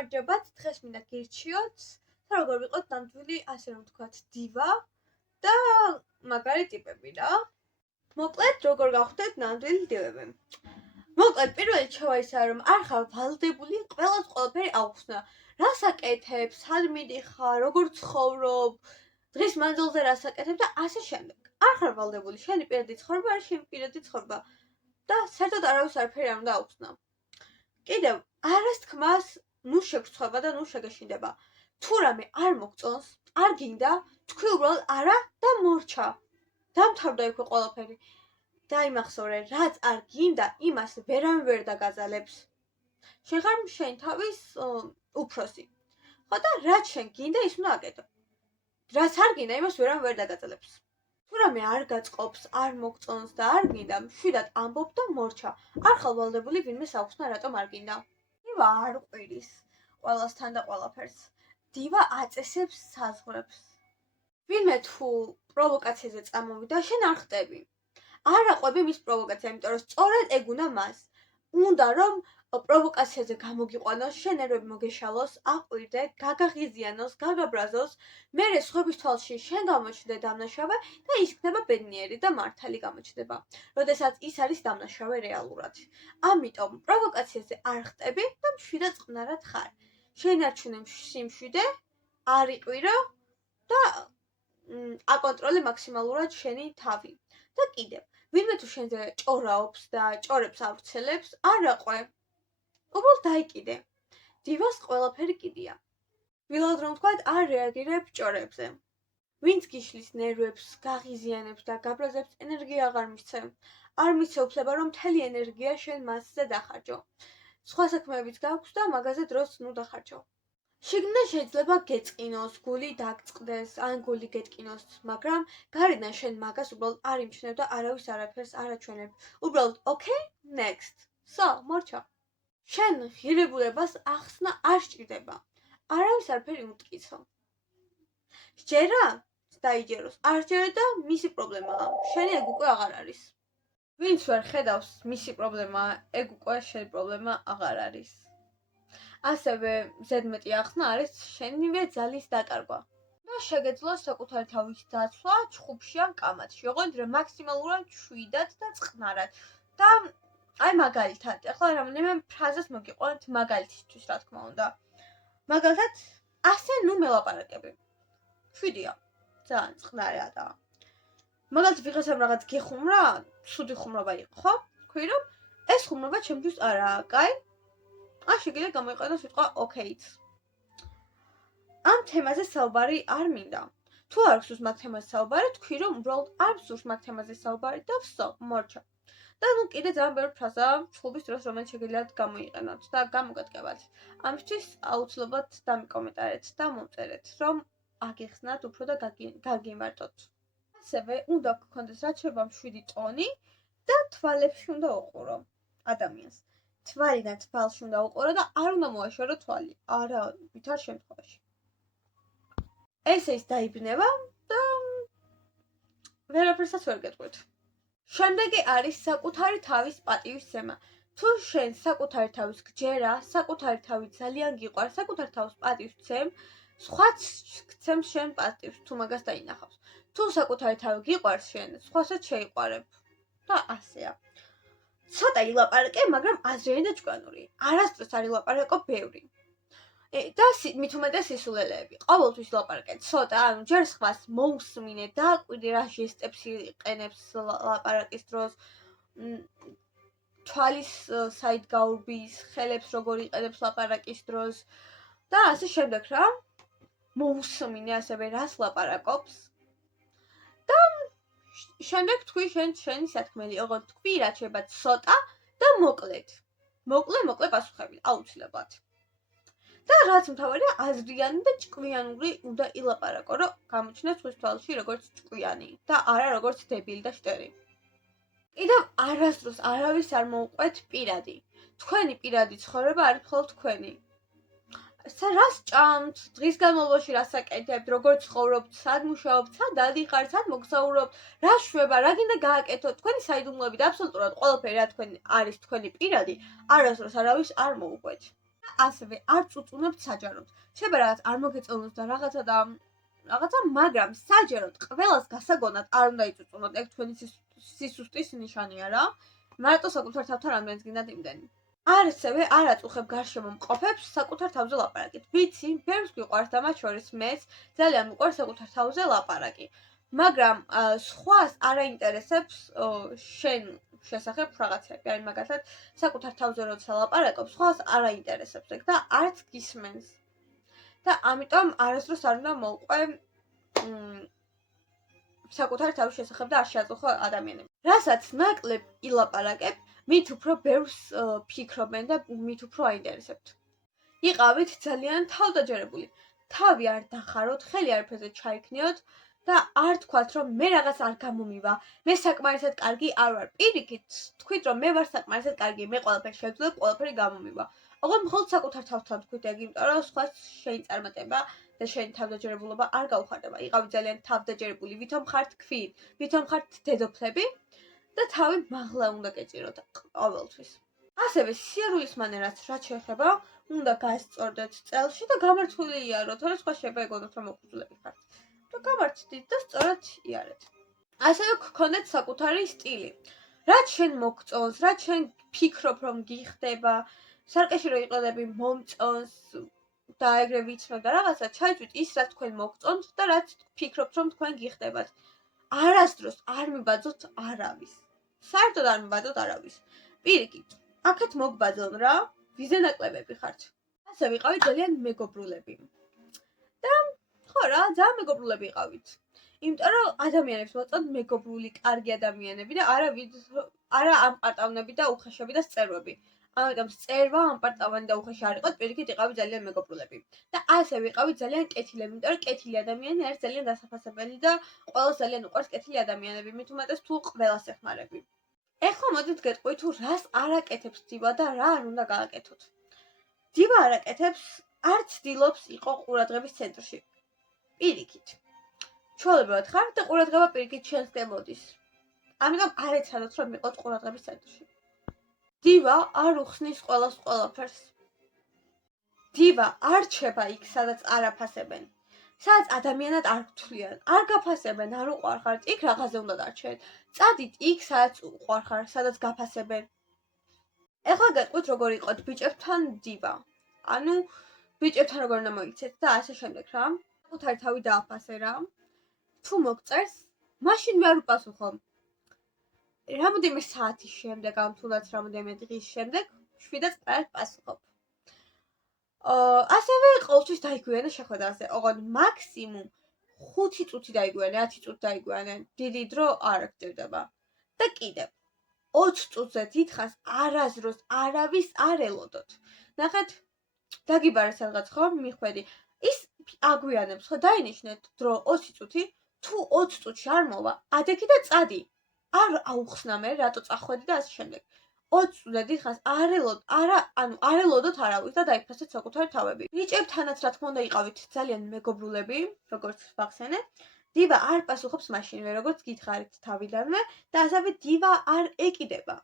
გამარჯობათ, დღეს მინდა გირჩიოთ, როგორ ვიყოთ ნამდვილი, ასე რომ ვთქვათ, დივა და მაგარი ტიპები რა. მოკლედ, როგორ გავხდეთ ნამდვილი დივები. მოკლედ, პირველი შევა ისაა, რომ არ ხარ ვალდებული ყველას ყველაფერი აუხსნა. რას აკეთებ, სად მიდიხარ, როგორ ცხოვრობ, დღის მანძილზე რას აკეთებ და ასე შემდეგ. არ ხარ ვალდებული, შენი პირადი ცხოვრება არის შენი პირადი ცხოვრება და საერთოდ არავის არაფერი არ უნდა აუხსნა. კიდევ, არას თქმას ნუ შეგრცხვება და ნუ შეგეშინდება. თუ რამე არ მოგწონს, არ გინდა, თქვი უბრალოდ არა და მორჩა. დამთავრდა იქვე ყველაფერი. დაიმახსოვრე, რაც არ გინდა, იმას ვერავინ ვერ დაგაზალებს. შენ ხარ შენ თავის უფროსი. ხო და რაც შენ გინდა, ის უნდა აკეთო. რაც არ გინდა, იმას ვერავინ ვერ დაგაზალებს. თუ რამე არ გაწყობს, არ მოგწონს და არ გინდა, მშვიდად ამბობ და მორჩა. არ ხარ ვალდებული ვინმეს აუხსნა, რატომ არ გინდა. დივა არ ყვირის ყველასთან და ყველაფერს. დივა აწესებს საზღვრებს. ვინმე თუ პროვოკაციაზე წამოვიდა, შენ არ ხტები. არ აყვები მის პროვოკაცია, იმიტომ რომ სწორედ ეგ უნდა მას. უნდა რომ პროვოკაციაზე გამოგიყვანოს, შენ ნერვები მოგეშალოს, აყვირდე, გაგაღიზიანოს, გაგაბრაზოს, მერე სხვების თვალში შენ გამოჩნდე დამნაშავე და ის იქნება ბედნიერი და მართალი გამოჩნდება, როდესაც ის არის დამნაშავე რეალურად. ამიტომ პროვოკაციაზე არ ხტები და მშვიდად წყნარად ხარ. შეინარჩუნე სიმშვიდე, არ იყვირო და აკონტროლე მაქსიმალურად შენი თავი. და კიდევ, ვინმე თუ შენზე ჭორაობს და ჭორებს ავრცელებს, არ აყვე. უბრალოდ დაიკიდე. დივას ყველაფერი კიდია. ვილად რომ ვთქვათ, არ რეაგირებ ჭორებზე. ვინც გიშლის ნერვებს, გაღიზიანებს და გაბრაზებს, ენერგია აღარ მისცემ. არ მისცე უფლება, რომ მთელი ენერგია შენ მასზე დახარჯო. სხვა საქმეებიც გაქვს და მაგაზე დროს ნუ დახარჯო. შიგნიდან შეიძლება გეწყინოს, გული დაგწყდეს, ან გული გეტკინოს, მაგრამ გარედან შენ მაგას უბრალოდ არ იმჩნევ და არავის არაფერს არ აჩვენებ. უბრალოდ, okay, next. მორჩა. შენ ღირებულებას ახსნა არ სჭირდება. არავის არაფერი უმტკიცო. სჯერა? დაიჯეროს. არ სჯერა და მისი პრობლემაა. შენი ეგ უკვე აღარ არის. ვინც ვერ ხედავს მისი პრობლემაა, ეგ უკვე შენი პრობლემა აღარ არის. ასევე ზედმეტი ახსნა არის შენივე ძალის დაკარგვა. და შეგეძლო საკუთარი თავის დაცვა ჩხუბში ან კამათში, ოღონდ რომ მაქსიმალურად მშვიდად და წყნარად. და აი მაგალითად, ახლა რამდენიმე ფრაზას მოგიყვანთ მაგალითისთვის, რა თქმა უნდა. მაგალითად, ასე ნუ მელაპარაკები. მშვიდია, ძალიან წყნარადაა. მაგალითად, ვიღაცამ რაღაც გეხუმრა, ცუდი ხუმრობა იყო, ხო? თქვი რომ ეს ხუმრობა ჩემთვის არაა, კაი? ან შეგიძლია გამოიყენო სიტყვა okay-ც. ამ თემაზე საუბარი არ მინდა. თუ არ გსურს მაგ თემაზე საუბარი, თქვი რომ უბრალოდ არ გსურს მაგ თემაზე საუბარი და მორჩა. და ნუ კიდე ძალიან ბევრი ფრაზა ჩხუბის დროს, რომელიც შეგიძლიათ გამოიყენოთ და გამოგატკევათ. ამისთვის აუცილებლად დამიკომენტარეთ და მომწერეთ, რომ აგიხსნათ უფრო და გაგიმარტოთ. ასევე უნდა გქონდეს რაც შეიძლება მშვიდი ტონი და თვალებში უნდა უყურო ადამიანს. თვალიდან თვალში უნდა უყურო და არ უნდა მოაშორო თვალი. არავითარ შემთხვევაში. ესე ის დაიბნება და ვერაფერსაც ვერ გეტყვით. შემდეგი არის საკუთარი თავის პატივისცემა. თუ შენ საკუთარი თავის გჯერა, საკუთარი თავი ძალიან გიყვარს, საკუთარ თავს პატივს ვცემ, სხვაც გცემს შენ პატივს, თუ მაგას დაინახავს. თუ საკუთარი თავი გიყვარს შენ, სხვასაც შეიყვარებ. და ასეა. ცოტა ილაპარაკე, მაგრამ აზრიანი და ჭკვიანური. არასდროს არ ილაპარაკო ბევრი. და მით უმეტეს სისულელეები. ყოველთვის ილაპარაკე ცოტა, ანუ ჯერ სხვას მოусმინე, დააკვირდე რა ჟესტებს იყენებს ლაპარაკის დროს, თვალის საით გაურბის, ხელებს როგორ იყენებს ლაპარაკის დროს და ასე შემდეგ რა. მოусმინე ასევე რას ლაპარაკობს. და შემდეგ თქვი შენი სათქმელი, ოღონდ თქვი რაც შეიძლება ცოტა და მოკლედ. მოკლე პასუხები, აუცილებლად. და რაც მთავარია, აზრიანი და ჭკვიანური უნდა ილაპარაკო, რომ გამოჩნდეს სხვის თვალში როგორც ჭკვიანი და არა როგორც დებილი და შტერი. კიდევ არასდროს არავის არ მოუყვეთ პირადი. თქვენი პირადი ცხოვრება არის მხოლოდ თქვენი. რას ჭამთ, დღის განმავლობაში რას აკეთებთ, როგორ ცხოვრობთ, სად მუშაობთ, სად დადიხართ, სად მოგზაურობთ, რა შვება, რა გინდა გააკეთოთ, თქვენი საიდუმლოები და აბსოლუტურად ყველაფერი რა არის თქვენი პირადი, არასდროს არავის არ მოუყვეთ. ასევე არ წუწუნებთ საჯაროდ. შეიძლება რაღაც არ მოგეწონოს და რაღაცა, მაგრამ საჯაროდ ყველას გასაგონად არ უნდა იწუწუნოთ. ეგ თქვენი სისუსტის ნიშანია რა. მარტო საკუთარ თავთან რამდენიც გინდათ იმდენი. ასევე არ აწუხებ გარშემო მყოფებს საკუთარ თავზე ლაპარაკით. ვიცი, ბევრს გვიყვარს და მათ შორის მეც ძალიან მიყვარს საკუთარ თავზე ლაპარაკი. მაგრამ სხვას არ აინტერესებს შენ შესახებ რაღაცები. აი მაგალითად, საკუთარ თავზე როცა ლაპარაკობ, სხვას არ აინტერესებს ეგ და არც გისმენს. და ამიტომ არასდროს არ უნდა მოვყვე საკუთარ თავის შესახებ და არ შეაწუხო ადამიანები. რასაც ნაკლებ ილაპარაკებ, მით უფრო ბევრს ფიქრობენ და მით უფრო აინტერესებთ. იყავით ძალიან თავდაჯერებული. თავი არ დახაროთ, ხელი არაფერზე ჩაიქნიოთ და არ თქვათ, რომ მე რაღაც არ გამომივა, მე საკმარისად კარგი არ ვარ. პირიქით, თქვით, რომ მე ვარ საკმარისად კარგი, მე ყველაფერი შევძლებ, ყველაფერი გამომივა. ოღონდ მხოლოდ საკუთარ თავთან თქვით ეგ, იმიტომ რომ სხვას შენი წარმატება და შენი თავდაჯერებულობა არ გაუხარდება. იყავით ძალიან თავდაჯერებული, ვითომ ხართ ქვით, ვითომ ხართ დედოფლები და თავი მაღლა უნდა გეჭიროთ ყოველთვის. ასევე სიარულის მანერაც რაც შეეხება, უნდა გასწორდეთ წელში და გამართული იაროთ, თორე სხვა შეიძლება ეგონოთ, რომ მოყურძულები ხართ. და გამართდით და სწორად იარეთ. ასევე გქონდეთ საკუთარი სტილი. რაც შენ მოგწონს, რაც შენ ფიქრობ, რომ გიხდება, სარკეში რო იყოდები მომწონს და ეგრე ვიცნობ და რაღაცა ჩაიჭვით ის, რაც თქვენ მოგწონთ და რაც ფიქრობთ, რომ თქვენ გიხდებათ. არასდროს არ მიბაძოთ არავის. საერთოდ არ მიბაძოთ არავის. პირიქით, აქეთ მოგბაძონ რა, ვიზე ნაკლებები ხართ. ასე ვიყავით ძალიან მეგობრულები. და ხო რა, ძალიან მეგობრულები იყავით. იმიტომ რომ ადამიანებს მოწონთ მეგობრული, კარგი ადამიანები და არა ამპარტავნები და უხეშები და სწერვები. ამიტომ სწერვა, ამპარტავანი და უხეში არ იყოთ, პირიქით იყავით ძალიან მეგობრულები. და ასე ვიყავით ძალიან კეთილები, იმიტომ რომ კეთილი ადამიანი არის ძალიან დასაფასებელი და ყველას ძალიან უყვარს კეთილი ადამიანები, მით უმეტეს თუ ყველას ეხმარები. ეხლა მოდით გეტყვი თუ რას არ აკეთებს დივა და რა არ უნდა გააკეთოთ. დივა არ აკეთებს, არ ცდილობს იყო ყურადღების ცენტრში. პირიქით. ჩვეულებრივად ხარ და ყურადღება პირიქით შენს მოდის. ამიტომ არ ეცადოთ რომ იყოთ ყურადღების ცენტრში. დივა არ უხსნის ყველას ყველაფერს. დივა არ რჩება იქ, სადაც არ აფასებენ. სადაც ადამიანად არ გთვლიან, არ გაფასებენ, არ უყვარხართ, იქ რაღაცზე უნდა დარჩეთ. წადით იქ, სადაც უყვარხარ, სადაც გაფასებენ. ეხლა გეტყვით როგორ იყოთ ბიჭებთან დივა. ანუ ბიჭებთან როგორ უნდა მოიქცეთ და ასე შემდეგ რა. საკუთარი თავი დააფასე რა. თუ მოგწერს, მაშინ მე არ უპასუხო. რამოდენიმე საათის შემდეგ, ან თუნდაც რამოდენიმე დღის შემდეგ, 7-ს პარად პასუხობ. ასევე ყოველთვის დაიგვიანე შეხვედრაზე. ოღონდ მაქსიმუმ 5 წუთი დაიგვიანე, 10 წუთი დაიგვიანე. დიდი დრო არ გჭირდება. და კიდევ 20 წუთზე დიდხანს არასდროს არავის არ ელოდოთ. ნახეთ, დაგიბარე სადღაც ხო, მიხვედი. ის აგვიანებს ხო, დაინიშნეთ დრო 20 წუთი, თუ 20 წუთში არ მოვა, ადექი და წადი. არ აუხსნა მე, რატო წახვედი და ასე შემდეგ. 20 წუთზე დიდხანს არ ელოდოთ არავის და დაიფასეთ საკუთარი თავები. ბიჭებთანაც რა თქმა უნდა იყავით ძალიან მეგობრულები, როგორც ვახსენე. დივა არ პასუხობს მაშინვე, როგორც გითხარით თავიდანვე და ასევე დივა არ ეკიდება.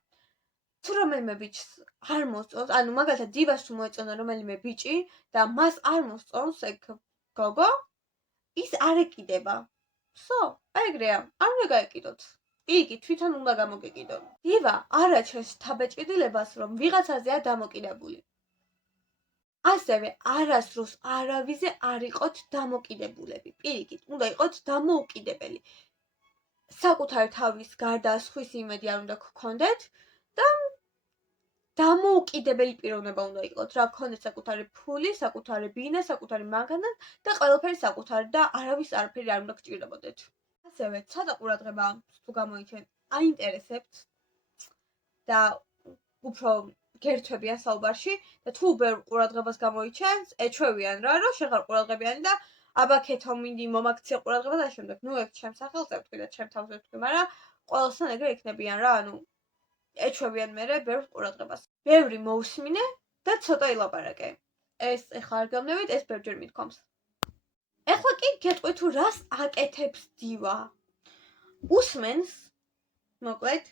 თუ რომელიმე ბიჭს არ მოსწონს, ანუ მაგალითად დივას თუ მოეწონა რომელიმე ბიჭი და მას არ მოსწონს ეგ გოგო, ის არ ეკიდება. სო, ეგრეა, არ უნდა გაეკიდოთ. იგი თვითონ უნდა გამოგეკიდონ. დივა არ აჩენს თავდაჭრილებას, რომ ვიღაცაზეა დამოკიდებული. ასევე არასდროს არავიზე არ იყოთ დამოკიდებულები. პირიქით, უნდა იყოთ დამოუკიდებელი. საკუთარი თავის გარდა სხვის იმედი არ უნდა გქონდეთ და დამოუკიდებელი პიროვნება უნდა იყოთ. რა გქონდეთ საკუთარი ფული, საკუთარი ბინა, საკუთარი მანქანა და ყველაფერი საკუთარი და არავის არაფერი არ უნდა გჭირდებოდეთ. ასევე ცოტა ყურადღება თუ გამოიჩენ აინტერესებთ და უფრო გერთვებიან საუბარში და თუ ბევრ ყურადღებას გამოიჩენს, ეჩვევიან რა, რომ შენ ხარ ყურადღებიანი და აბა ქეთო მინდი მომაქცია ყურადღება და შემდეგ. ნუ ეგ ჩემს სახელზე ვთქვი და ჩემ თავზე ვთქვი, მაგრამ ყველასთან ეგრე იქნებიან რა, ანუ ეჩვევიან მერე ბევრ ყურადღებას. ბევრი მოусმინე და ცოტა ილაპარაკე. ეს ეხლა არ გამნევით, ეს ბევრჯერ მithkoms. ეხლა კი გეტყვი თუ რას აკეთებს დივა. უსმენს, მოკლედ,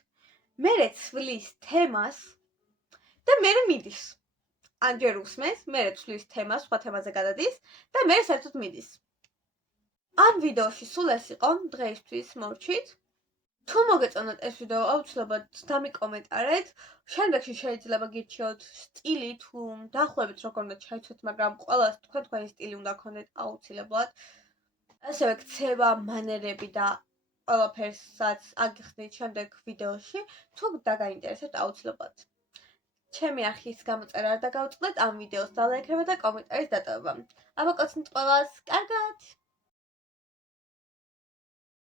მერე ცვლის თემას და მერე მიდის. ან ჯერ უსმენს, მერე ცვლის თემას, სხვა თემაზე გადადის და მერე საერთოდ მიდის. ამ ვიდეოში სულ ეს იყო დღეისთვის, მორჩით. თუ მოგეწონათ ეს ვიდეო, აუცილებლად დამიკომენტარეთ. შემდეგში შეიძლება გირჩიოთ სტილი თუ დაახლოებით როგორ უნდა ჩაიცვათ, მაგრამ ყველას თქვენი სტილი უნდა გქონდეთ აუცილებლად. ასევე ქცევა, მანერები და ყველაფერსაც აგიხსნით შემდეგ ვიდეოში, თუ დაგაინტერესებთ აუცილებლად. ჩემი არხის გამოწერა არ დაგაუწყდეთ ამ ვიდეოს და ლაიქება და კომენტარის დატოვება. აბა, კოცნით ყველას, კარგად!